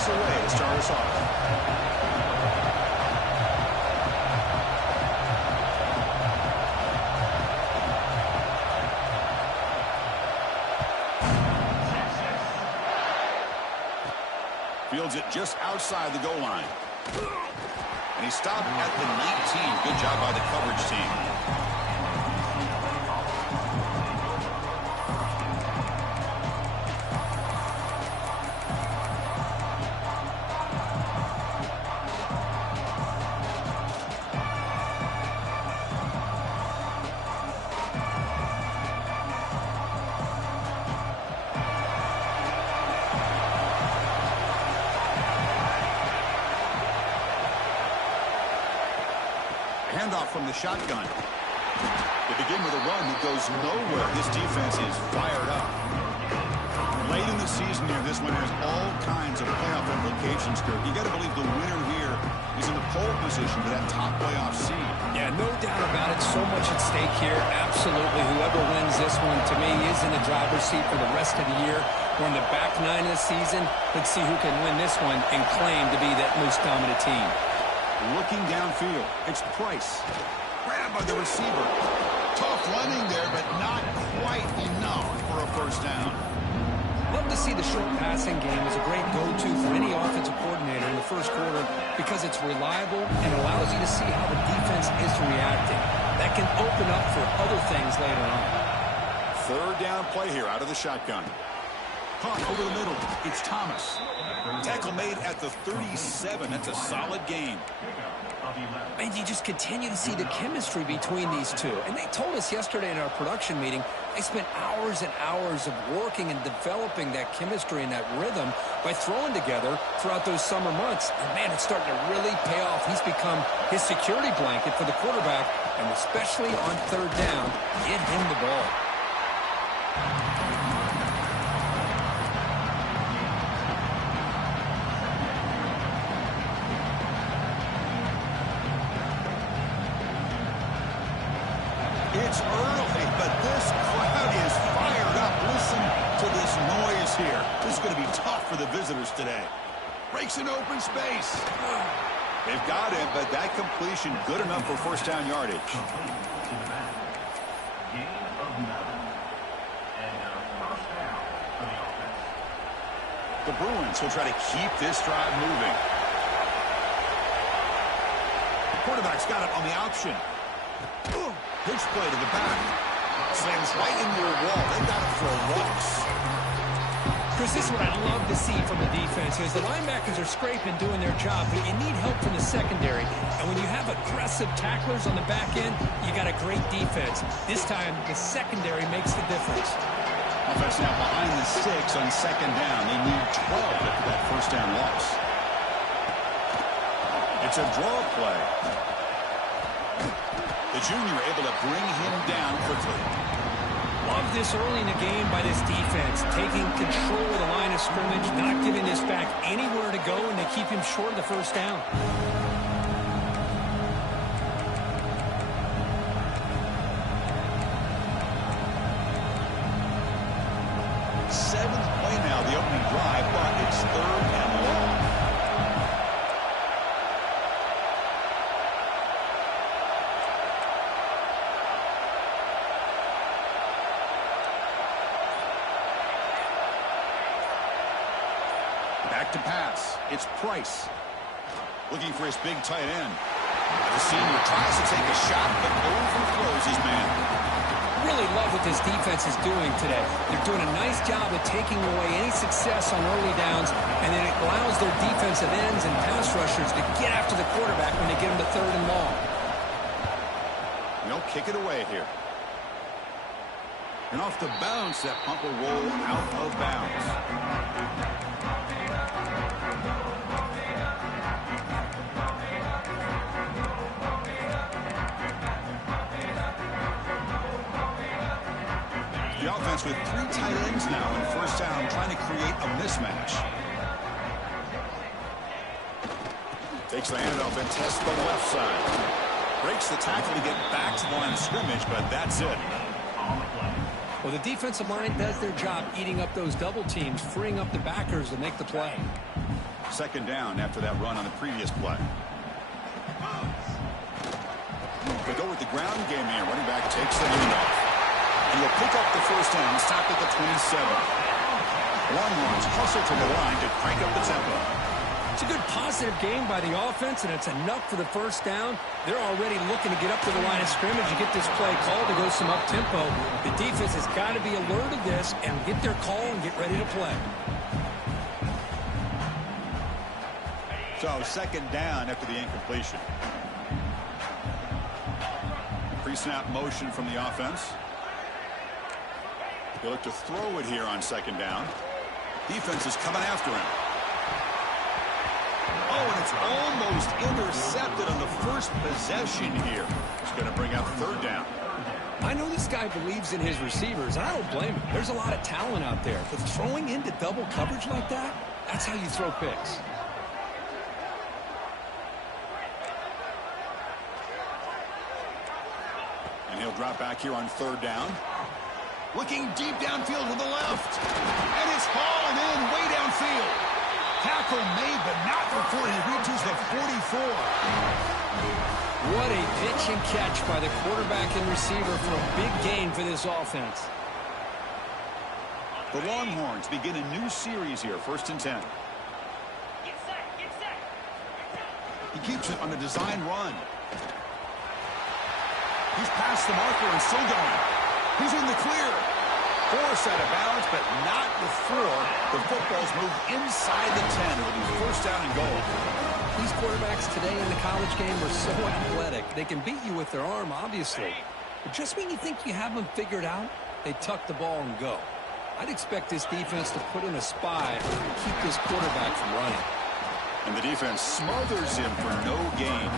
pass away to start us off. Fields it just outside the goal line. And he stopped at the 19. Good job by the coverage team. Handoff from the shotgun. They begin with a run that goes nowhere. This defense is fired up. Late in the season here, this one has all kinds of playoff implications, Kirk. You got to believe the winner here is in the pole position for that top playoff seed. Yeah, no doubt about it. So much at stake here. Absolutely. Whoever wins this one, to me, is in the driver's seat for the rest of the year. We're in the back nine of the season. Let's see who can win this one and claim to be that most dominant team. Looking downfield, it's Price. Grabbed by the receiver. Tough running there, but not quite enough for a first down. Love to see the short passing game as a great go-to for any offensive coordinator in the first quarter because it's reliable and allows you to see how the defense is reacting. That can open up for other things later on. Third down play here out of the shotgun. Caught over the middle. It's Thomas. Tackle made at the 37. That's a solid gain. And you just continue to see the chemistry between these two. And they told us yesterday in our production meeting, they spent hours and hours of working and developing that chemistry and that rhythm by throwing together throughout those summer months. And, man, it's starting to really pay off. He's become his security blanket for the quarterback, and especially on third down, get him the ball. It's early, but this crowd is fired up. Listen to this noise here. This is going to be tough for the visitors today. Breaks an open space. They've got him, but that completion good enough for first down yardage. The Bruins will try to keep this drive moving. The quarterback's got it on the option. Pitch play to the back. Slams right into a wall. They've got to throw rocks. Chris, this is what I love to see from the defense is the linebackers are scraping, doing their job, but you need help from the secondary. And when you have aggressive tacklers on the back end, you got a great defense. This time, the secondary makes the difference. Offense now behind the 6 on second down. They need 12 after that first down loss. It's a draw play. The junior able to bring him down quickly. Love this early in the game by this defense, taking control of the line of scrimmage, not giving this back anywhere to go, and they keep him short of the first down. Seventh play now, the opening drive, but it's third and long. Back to pass. It's Price. Looking for his big tight end. The senior tries to take a shot, but overthrows his man. Really love what this defense is doing today. They're doing a nice job of taking away any success on early downs, and then it allows their defensive ends and pass rushers to get after the quarterback when they get him to third and long. They'll kick it away here. And off the bounce, that punt will roll out of bounds. The offense with 3 tight ends now in first down, trying to create a mismatch. Takes the handoff and tests the left side. Breaks the tackle to get back to the line of scrimmage, but that's it. Well, the defensive line does their job eating up those double teams, freeing up the backers to make the play. Second down after that run on the previous play. They go with the ground game here. Running back takes the handoff. And he'll pick up the first down, stopped at the 27. Longhorns hustle to the line to crank up the tempo. It's a good positive game by the offense, and it's enough for the first down. They're already looking to get up to the line of scrimmage and get this play called to go some up-tempo. The defense has got to be alert of this and get their call and get ready to play. So second down after the incompletion. Pre-snap motion from the offense. They look to throw it here on second down. Defense is coming after him. Oh, and it's almost intercepted on the first possession here. It's going to bring out third down. I know this guy believes in his receivers, and I don't blame him. There's a lot of talent out there, but throwing into double coverage like that, that's how you throw picks. And he'll drop back here on third down. Looking deep downfield to the left. And it's hauled in way downfield. Tackle made, but not before he reaches the 44. What a pitch and catch by the quarterback and receiver for a big gain for this offense. The Longhorns begin a new series here, 1st and 10. He keeps it on a design run. He's past the marker and still going. He's in the clear. Forced out of bounds, but not before the football's moved inside the 10. It'll be first down and goal. These quarterbacks today in the college game are so athletic. They can beat you with their arm, obviously. But just when you think you have them figured out, they tuck the ball and go. I'd expect this defense to put in a spy and keep this quarterback from running. And the defense smothers him for no gain.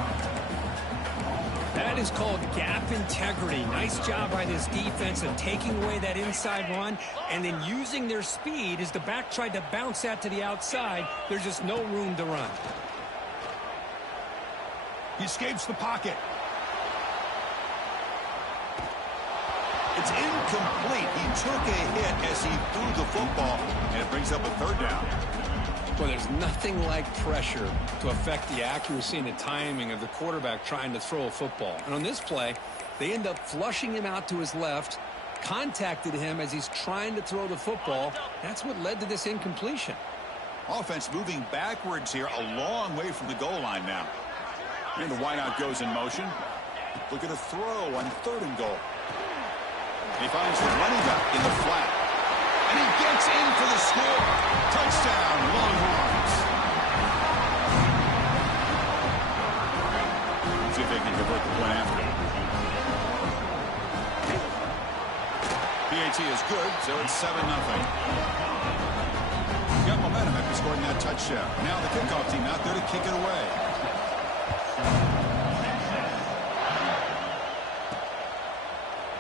That is called gap integrity. Nice job by this defense of taking away that inside run and then using their speed as the back tried to bounce that to the outside. There's just no room to run. He escapes the pocket. It's incomplete. He took a hit as he threw the football, and it brings up a third down. Well, there's nothing like pressure to affect the accuracy and the timing of the quarterback trying to throw a football. And on this play, they end up flushing him out to his left, contacted him as he's trying to throw the football. That's what led to this incompletion. Offense moving backwards here, a long way from the goal line now. And the wideout goes in motion. Look at a throw on third and goal. He finds the running back in the flat. And he gets in for the score. Touchdown, Longhorns. Let's see if they can convert the point after. PAT is good, so it's 7-0. Got momentum after scoring that touchdown. Now the kickoff team out there to kick it away.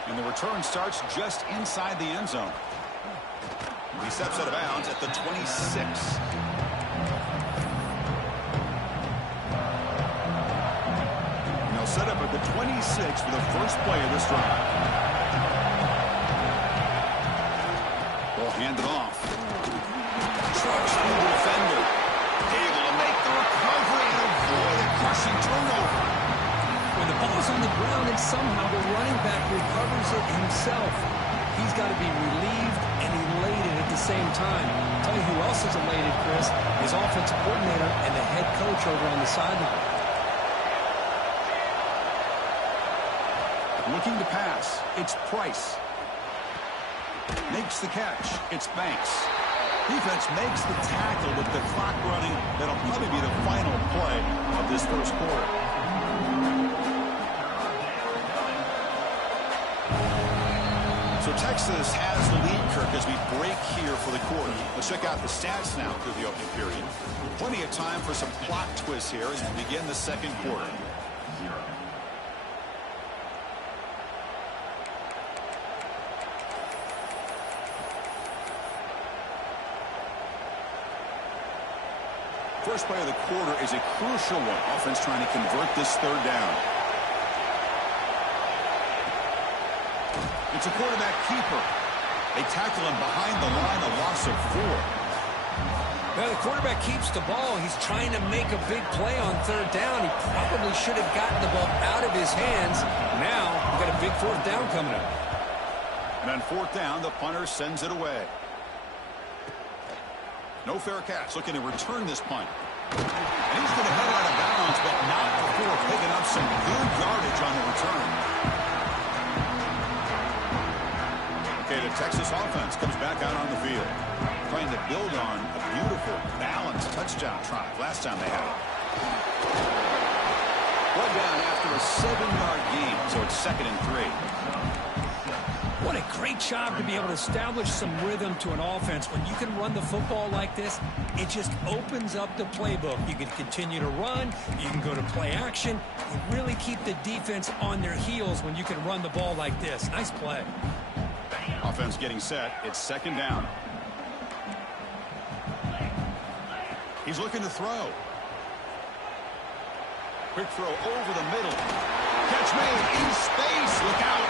And the return starts just inside the end zone. He steps out of bounds at the 26. And they'll set up at the 26 for the first play of this drive. Ball handed off. Trucks through the defender. Able to make the recovery and avoid a crushing turnover. When the ball's on the ground and somehow the running back recovers it himself, he's got to be relieved and elated at the same time. I'll tell you who else is elated, Chris, his offensive coordinator and the head coach over on the sideline. Looking to pass. It's Price. Makes the catch. It's Banks. Defense makes the tackle with the clock running. That'll probably be the final play of this first quarter. So Texas has the lead, Kirk, as we break here for the quarter. Let's check out the stats now through the opening period. Plenty of time for some plot twists here as we begin the second quarter. First play of the quarter is a crucial one. Offense trying to convert this third down. It's a quarterback keeper. They tackle him behind the line, a loss of 4. Now the quarterback keeps the ball. He's trying to make a big play on third down. He probably should have gotten the ball out of his hands. Now we've got a big fourth down coming up. And on fourth down, the punter sends it away. No fair catch. Looking to return this punt. And he's going to head out of bounds, but not before picking up some good yardage on the return. Okay, the Texas offense comes back out on the field, trying to build on a beautiful, balanced touchdown drive last time they had it. One down after a 7-yard gain, so it's 2nd and 3. What a great job to be able to establish some rhythm to an offense. When you can run the football like this, it just opens up the playbook. You can continue to run. You can go to play action. You really keep the defense on their heels when you can run the ball like this. Nice play. Offense getting set. It's 2nd down. He's looking to throw. Quick throw over the middle. Catch made in space. Look out.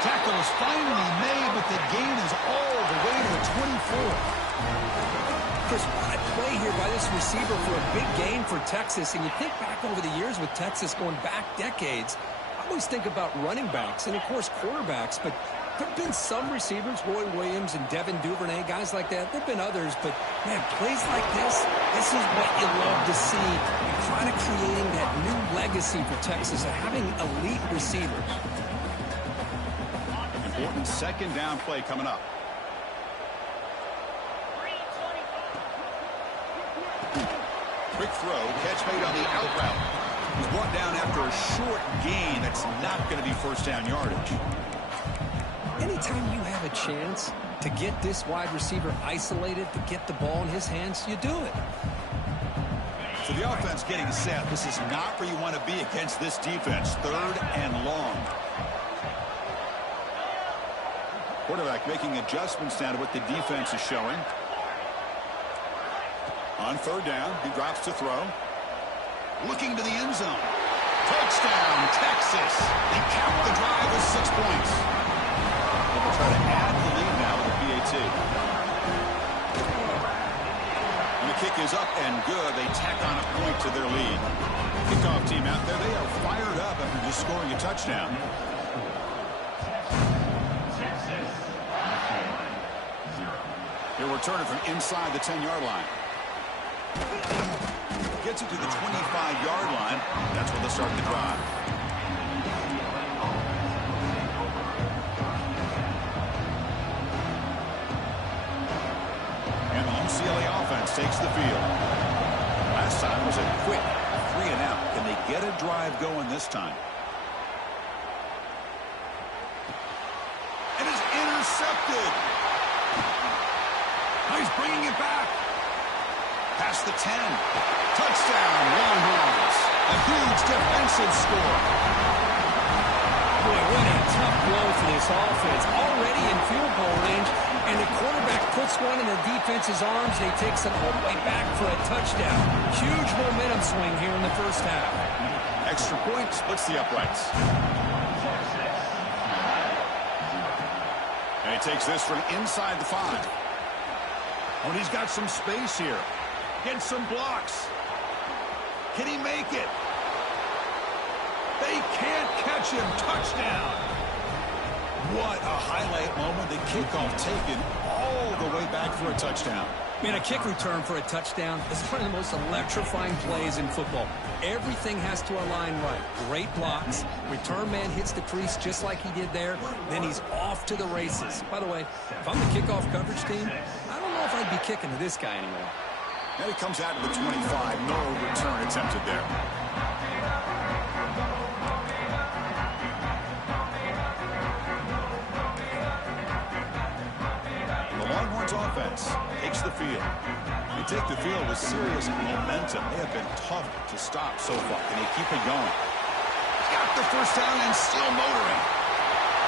Tackle is finally made, but the gain is all the way to the 24. Chris, what a play here by this receiver for a big gain for Texas. And you think back over the years with Texas going back decades, I always think about running backs and, of course, quarterbacks. But there have been some receivers, Roy Williams and Devin Duvernay, guys like that. There have been others. But, man, plays like this is what you love to see. You're kind of creating that new legacy for Texas of having elite receivers. Important 2nd down play coming up. Quick throw, catch made on the out route. He's brought down after a short gain. That's not going to be first down yardage. Anytime you have a chance to get this wide receiver isolated, to get the ball in his hands, you do it. So the offense getting set. This is not where you want to be against this defense. 3rd and long. Quarterback making adjustments now to what the defense is showing. On 3rd down, he drops to throw. Looking to the end zone. Touchdown, Texas. They cap the drive with 6 points. They'll try to add the lead now with the PAT. And the kick is up and good. They tack on a point to their lead. Kickoff team out there, they are fired up after just scoring a touchdown. He'll return it from inside the 10-yard line. Gets it to the 25-yard line. That's where they'll start the drive. And the UCLA offense takes the field. Last time was a quick 3-and-out. Can they get a drive going this time? It is intercepted. Now he's bringing it back. Past the 10. Touchdown, Longhorns. A huge defensive score. Boy, what a tough blow for this offense. Already in field goal range, and the quarterback puts one in the defense's arms, and he takes it all the way back for a touchdown. Huge momentum swing here in the first half. Extra point splits the uprights. And he takes this from inside the 5. Oh, and he's got some space here. Get some blocks. Can he make it? They can't catch him. Touchdown. What a highlight moment. The kickoff taken all the way back for a touchdown. Man, a kick return for a touchdown is one of the most electrifying plays in football. Everything has to align right. Great blocks. Return man hits the crease just like he did there. Then he's off to the races. By the way, if I'm the kickoff coverage team, I don't know if I'd be kicking to this guy anymore. Now he comes out to the 25. No return attempted there. The Longhorns offense takes the field. They take the field with serious momentum. They have been tough to stop so far. Can they keep it going? Got the first down and still motoring.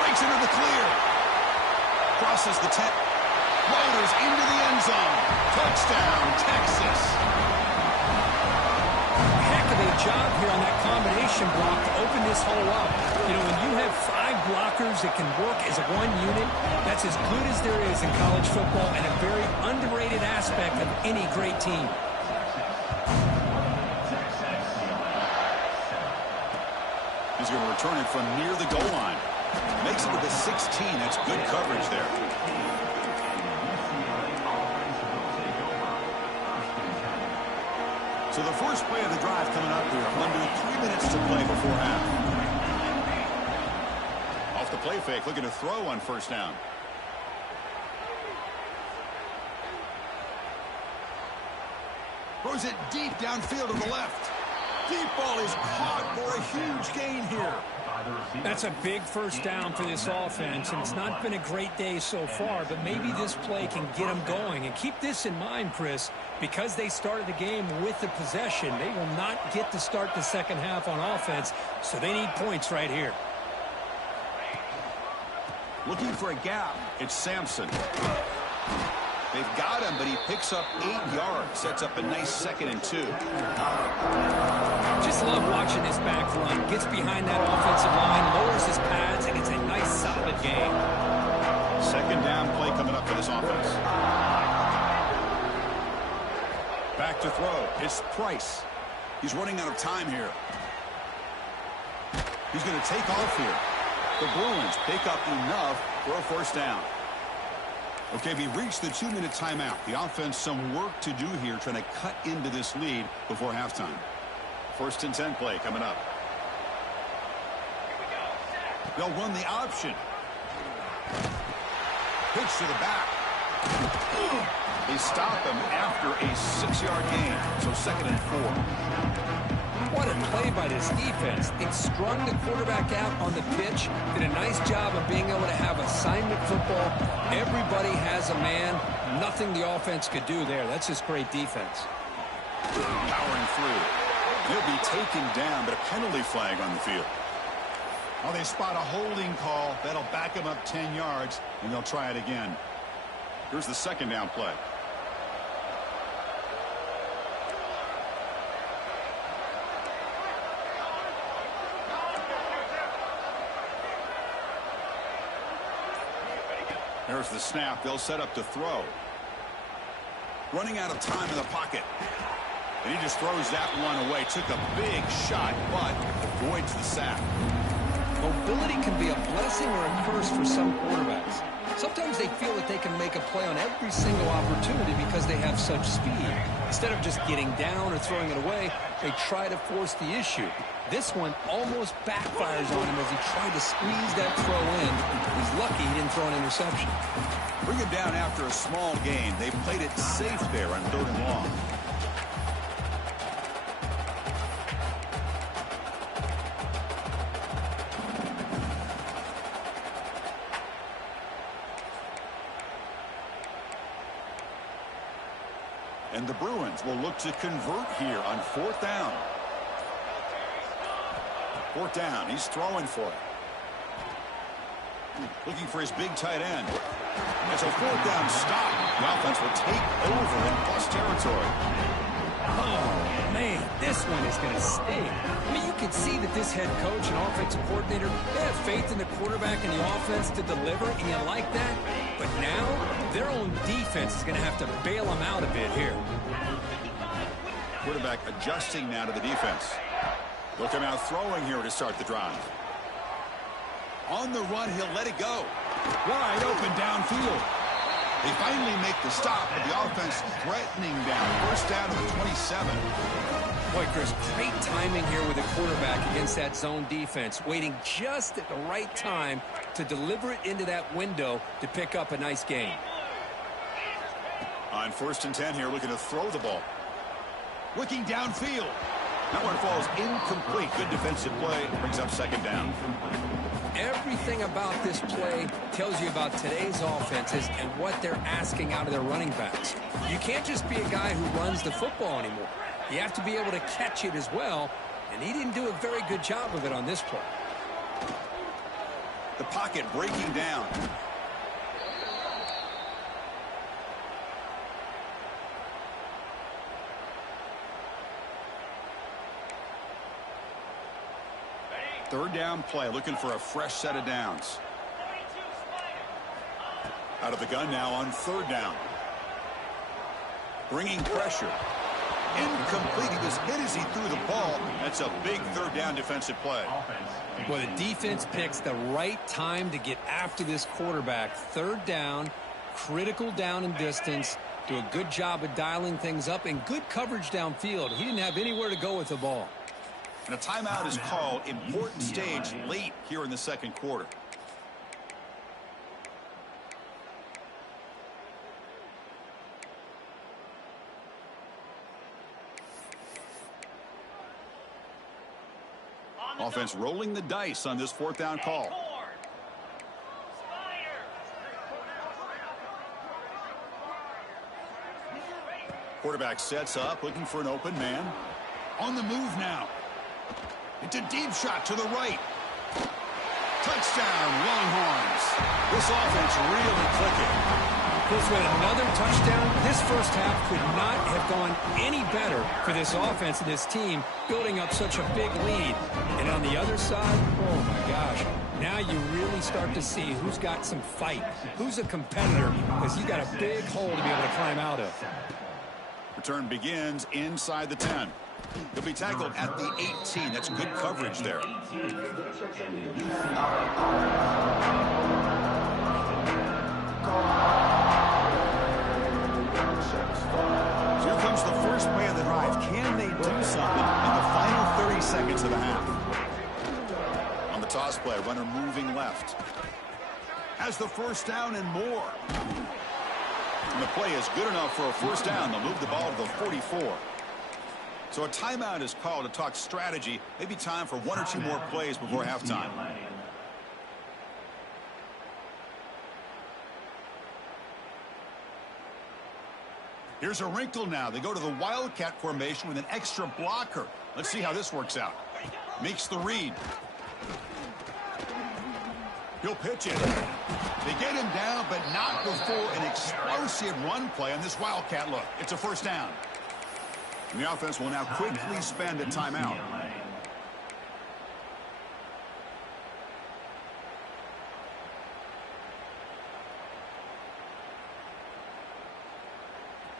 Breaks into the clear. Crosses the 10. Motors into the end zone. Touchdown, Texas. Heck of a job here on that combination protection block to open this hole up. You know, when you have 5 blockers that can work as one unit, that's as good as there is in college football and a very underrated aspect of any great team. He's going to return it from near the goal line. Makes it to the 16. That's good coverage there. So the first play of the drive coming up here. Under 3 minutes to play before half. Off the play fake, looking to throw on first down. Throws it deep downfield to the left. Deep ball is caught for a huge gain here. That's a big first down for this offense, and it's not been a great day so far, but maybe this play can get them going. And keep this in mind, Chris, because they started the game with the possession, they will not get to start the second half on offense, so they need points right here. Looking for a gap. It's Sampson. They've got him, but he picks up 8 yards. Sets up a nice 2nd and 2. Just love watching this back run. Gets behind that offensive line, lowers his pads, and it's a nice, solid game. Second down play coming up for this offense. Back to throw. It's Price. He's running out of time here. He's going to take off here. The Bruins pick up enough for a first down. Okay, we reached the 2-minute timeout. The offense some work to do here, trying to cut into this lead before halftime. First and 10 play coming up. They'll run the option. Pitch to the back. They stop him after a 6-yard gain. So 2nd and 4. What a play by this defense. It strung the quarterback out on the pitch. Did a nice job of being able to have assignment football. Everybody has a man. Nothing the offense could do there. That's just great defense. Powering through. He'll be taken down, but a penalty flag on the field. Oh, they spot a holding call. That'll back him up 10 yards, and they'll try it again. Here's the second down play. There's the snap. They'll set up to throw. Running out of time in the pocket. And he just throws that one away. Took a big shot, but avoids the sack. Mobility can be a blessing or a curse for some quarterbacks. Sometimes they feel that they can make a play on every single opportunity because they have such speed. Instead of just getting down or throwing it away, they try to force the issue. This one almost backfires on him as he tried to squeeze that throw in. He's lucky he didn't throw an interception. Bring him down after a small gain. They played it safe there on 3rd and long. And the Bruins will look to convert here on 4th down. 4th down. He's throwing for it. Looking for his big tight end. It's a 4th down stop. The offense will take over in plus territory. Oh, man, this one is going to sting. I mean, you can see that this head coach and offensive coordinator, they have faith in the quarterback and the offense to deliver, and you like that. But now, their own defense is going to have to bail them out a bit here. Quarterback adjusting now to the defense. They'll come out throwing here to start the drive. On the run, he'll let it go. Wide open downfield. They finally make the stop, but the offense threatening down. First down to the 27. Boy, Chris, great timing here with the quarterback against that zone defense, waiting just at the right time to deliver it into that window to pick up a nice gain. On 1st and 10 here, looking to throw the ball. Looking downfield. That one falls incomplete. Good defensive play. Brings up 2nd down. Everything about this play tells you about today's offenses and what they're asking out of their running backs. You can't just be a guy who runs the football anymore. You have to be able to catch it as well, and he didn't do a very good job of it on this play. The pocket breaking down. Third down play, looking for a fresh set of downs. Out of the gun now on third down. Bringing pressure. Incomplete. He was hit as he threw the ball. That's a big third down defensive play. Well, the defense picks the right time to get after this quarterback. Third down, critical down and distance. Do a good job of dialing things up and good coverage downfield. He didn't have anywhere to go with the ball. And a timeout is called. Important stage late here in the second quarter. Offense rolling the dice on this fourth down call. Quarterback sets up, looking for an open man. On the move now. It's a deep shot to the right. Touchdown, Longhorns. This offense really clicking. Chris, with another touchdown, this first half could not have gone any better for this offense and this team, building up such a big lead. And on the other side, oh my gosh, now you really start to see who's got some fight, who's a competitor, because you got a big hole to be able to climb out of. Return begins inside the 10. He'll be tackled at the 18. That's good coverage there. Here comes the first play of the drive. Can they do something in the final 30 seconds of the half? On the toss play, runner moving left. Has the first down and more. And the play is good enough for a first down. They'll move the ball to the 44. So a timeout is called to talk strategy. Maybe time for one or two more plays before halftime. Here's a wrinkle now. They go to the Wildcat formation with an extra blocker. Let's see how this works out. Makes the read. He'll pitch it. They get him down, but not before an explosive run play on this Wildcat look. It's a first down. And the offense will now quickly spend a timeout.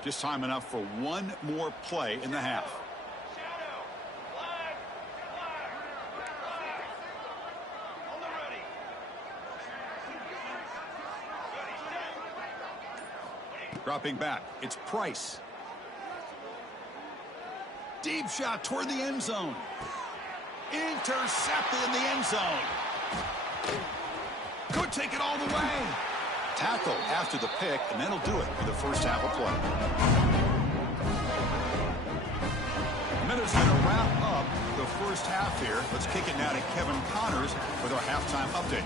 Just time enough for one more play in the half. Dropping back, it's Price. Deep shot toward the end zone. Intercepted in the end zone. Could take it all the way. Tackle after the pick, and that'll do it for the first half of play. Miller's going to wrap up the first half here. Let's kick it now to Kevin Connors with our halftime update.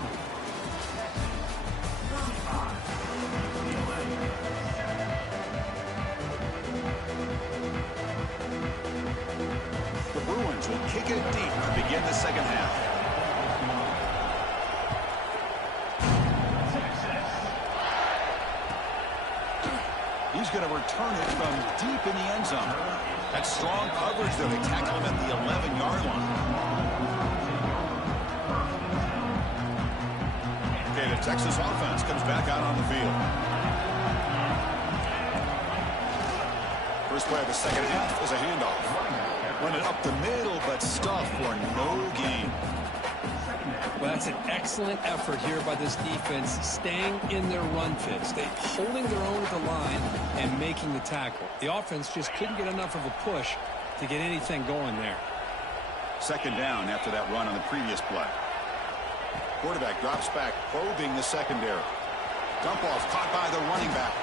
The Bruins will kick it deep to begin the second half. He's going to return it from deep in the end zone. That's strong coverage there. They tackle him at the 11-yard line. Okay, the Texas offense comes back out on the field. First play of the second half is a handoff. Run it up the middle, but stuff for no gain. Well, that's an excellent effort here by this defense, staying in their run fits. They holding their own at the line and making the tackle. The offense just couldn't get enough of a push to get anything going there. Second down after that run on the previous play. Quarterback drops back, probing the secondary. Dump off caught by the running back.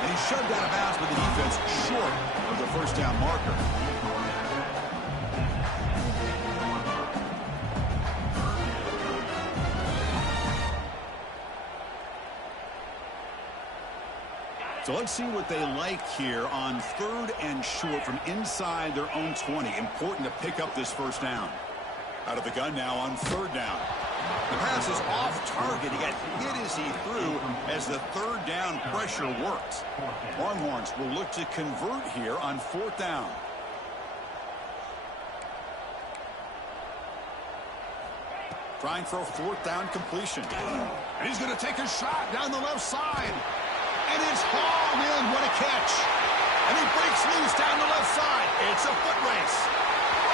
And he's shoved out of bounds with the defense short of the first down marker. So let's see what they like here on third and short from inside their own 20. Important to pick up this first down. Out of the gun now on third down. The pass is off target. He got hit as he threw as the third down pressure worked. Longhorns will look to convert here on fourth down. Trying for a fourth down completion. And he's going to take a shot down the left side. And it's hauled in. What a catch. And he breaks loose down the left side. It's a foot race.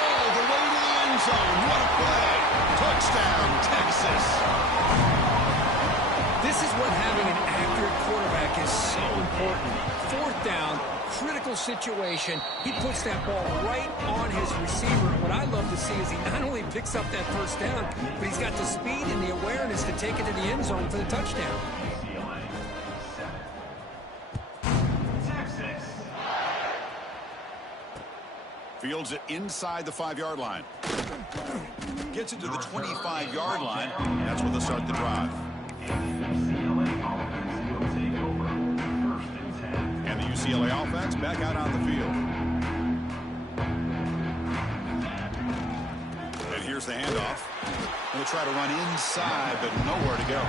Oh, the way to the end zone. What a play. Touchdown, Texas. This is what having an accurate quarterback is so important. Fourth down, critical situation. He puts that ball right on his receiver. What I love to see is he not only picks up that first down, but he's got the speed and the awareness to take it to the end zone for the touchdown. Fields it inside the 5-yard line. Gets it to the 25-yard line. That's where they'll start the drive. And the UCLA offense back out on the field. And here's the handoff. They'll try to run inside, but nowhere to go.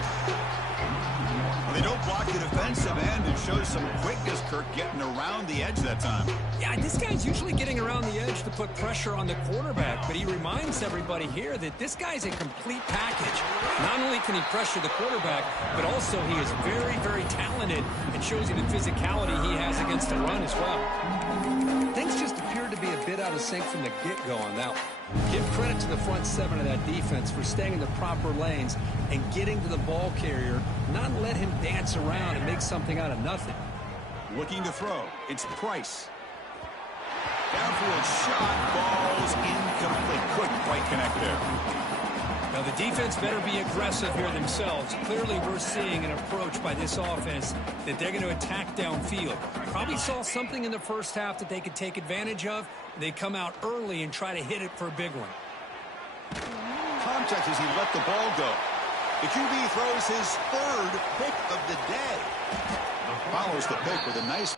They don't block the defensive end and shows some quickness, Kirk, getting around the edge that time. Yeah, this guy's usually getting around the edge to put pressure on the quarterback, but he reminds everybody here that this guy's a complete package. Not only can he pressure the quarterback, but also he is very, very talented and shows you the physicality he has against the run as well. Things just appeared to be a bit out of sync from the get-go on that one. Give credit to the front seven of that defense for staying in the proper lanes and getting to the ball carrier, not let him dance around and make something out of nothing. Looking to throw. It's Price. Downfield shot. Ball's incomplete. Couldn't quite connect there. Now, the defense better be aggressive here themselves. Clearly, we're seeing an approach by this offense that they're going to attack downfield. Probably saw something in the first half that they could take advantage of. They come out early and try to hit it for a big one. Contact as he let the ball go. The QB throws his third pick of the day. Follows the pick with a nice